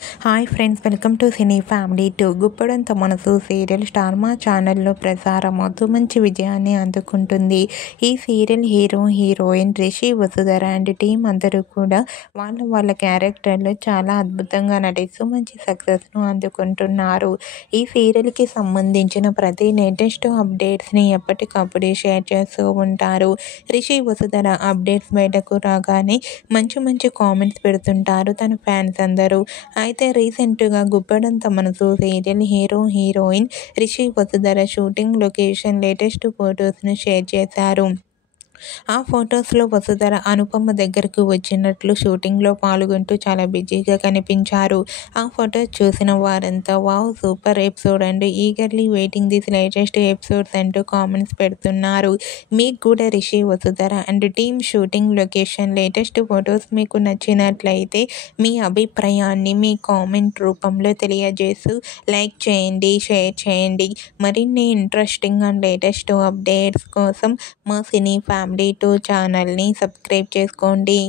Hi friends, welcome to cine family 2. Guppedantha మనసు serial star మా ఛానల్లో ప్రసారమవుతూ మంచి విజయాన్ని అందుకుంటుంది. ఈ serial heroine Rishi Vasudhara and team అందరూ కూడా వాళ్ళ క్యారెక్టర్లో చాలా అద్భుతంగా నటిస్తూ మంచి సక్సెస్ను అందుకుంటున్నారు. ఈ సీరియల్కి సంబంధించిన ప్రతి లేటెస్ట్ అప్డేట్స్ని ఎప్పటికప్పుడు షేర్ చేస్తూ ఉంటారు. రిషి వసుధర అప్డేట్స్ బయటకు రాగానే మంచి కామెంట్స్ పెడుతుంటారు తన ఫ్యాన్స్ అందరూ. అయితే రీసెంట్గా గుప్పడంత మనసు serial heroine Rishi Vasudhara shooting location latest ఫొటోస్ను షేర్ చేశారు. ఆ ఫొటోస్లో వసుధర అనుపమ దగ్గరకు వచ్చినట్లు షూటింగ్లో పాల్గొంటూ చాలా బిజీగా కనిపించారు. ఆ ఫొటోస్ చూసిన వారంతా wow, super episode and eagerly waiting this latest episodes అంటూ కామెంట్స్ పెడుతున్నారు. మీకు కూడా Rishi Vasudhara and team shooting location latest photos మీకు నచ్చినట్లయితే మీ అభిప్రాయాన్ని మీ కామెంట్ రూపంలో తెలియజేస్తూ లైక్ చేయండి, షేర్ చేయండి. మరిన్ని ఇంట్రెస్టింగ్ అండ్ లేటెస్ట్ అప్డేట్స్ కోసం మా సినీ ఫ్యామిలీ 2 ఛానల్ని సబ్స్క్రైబ్ చేసుకోండి.